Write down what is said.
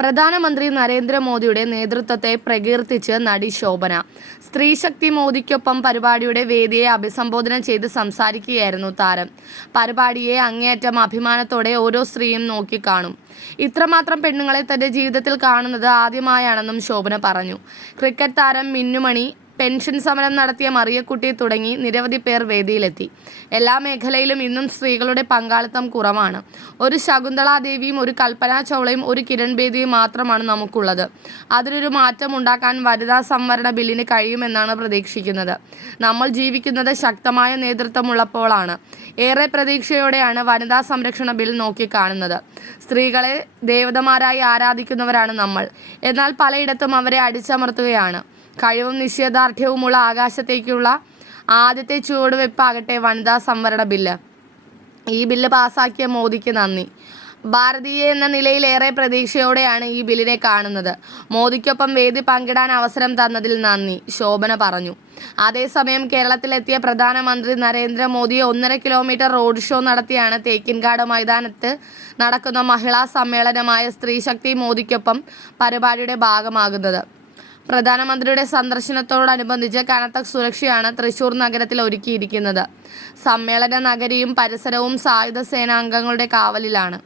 പ്രധാനമന്ത്രി നരേന്ദ്രമോദിയുടെ നേതൃത്വത്തെ പ്രകീർത്തിച്ച് നടി ശോഭന. സ്ത്രീശക്തി മോദിക്കൊപ്പം പരിപാടിയുടെ വേദിയെ അഭിസംബോധന ചെയ്ത് സംസാരിക്കുകയായിരുന്നു താരം. പരിപാടിയെ അങ്ങേയറ്റം അഭിമാനത്തോടെ ഓരോ സ്ത്രീയും നോക്കിക്കാണും. ഇത്രമാത്രം പെണ്ണുങ്ങളെ തന്റെ ജീവിതത്തിൽ കാണുന്നത് ആദ്യമായാണെന്നും ശോഭന പറഞ്ഞു. ക്രിക്കറ്റ് താരം മിന്നുമണി പെൻഷൻ സമരം നടത്തിയ മറിയക്കുട്ടി തുടങ്ങി നിരവധി പേർ വേദിയിലെത്തി. എല്ലാ മേഖലയിലും ഇന്നും സ്ത്രീകളുടെ പങ്കാളിത്തം കുറവാണ്. ഒരു ശകുന്തളാദേവിയും ഒരു കൽപ്പന ചൗളയും ഒരു കിരൺ ബേദിയും മാത്രമാണ് നമുക്കുള്ളത്. അതിനൊരു മാറ്റം ഉണ്ടാക്കാൻ വനിതാ സംവരണ ബില്ലിന് കഴിയുമെന്നാണ് പ്രതീക്ഷിക്കുന്നത്. നമ്മൾ ജീവിക്കുന്നത് ശക്തമായ നേതൃത്വമുള്ളപ്പോഴാണ് ഏറെ പ്രതീക്ഷയോടെയാണ് വനിതാ സംരക്ഷണ ബിൽ നോക്കിക്കാണുന്നത്. സ്ത്രീകളെ ദേവതമാരായി ആരാധിക്കുന്നവരാണ് നമ്മൾ. എന്നാൽ പലയിടത്തും അവരെ അടിച്ചമർത്തുകയാണ്. കഴിവും നിശ്ചയദാർഢ്യവുമുള്ള ആകാശത്തേക്കുള്ള ആദ്യത്തെ ചുവടുവെപ്പാകട്ടെ വനിതാ സംവരണ ബില്ല്. ഈ ബില്ല് പാസാക്കിയ മോദിക്ക് നന്ദി. ഭാരതീയ എന്ന നിലയിൽ ഏറെ പ്രതീക്ഷയോടെയാണ് ഈ ബില്ലിനെ കാണുന്നത്. മോദിക്കൊപ്പം വേദി പങ്കിടാൻ അവസരം തന്നതിൽ നന്ദി ശോഭന പറഞ്ഞു. അതേസമയം കേരളത്തിലെത്തിയ പ്രധാനമന്ത്രി നരേന്ദ്രമോദി ഒന്നര കിലോമീറ്റർ റോഡ് ഷോ നടത്തിയാണ് തേക്കിൻകാട് മൈതാനത്ത് നടക്കുന്ന മഹിളാ സമ്മേളനമായ സ്ത്രീശക്തി മോദിക്കൊപ്പം പരിപാടിയുടെ ഭാഗമാകുന്നത്. പ്രധാനമന്ത്രിയുടെ സന്ദർശനത്തോടനുബന്ധിച്ച് കനത്ത സുരക്ഷയാണ് തൃശൂർ നഗരത്തിൽ ഒരുക്കിയിരിക്കുന്നത്. സമ്മേളന നഗരിയും പരിസരവും സായുധ സേനാംഗങ്ങളുടെ കാവലിലാണ്.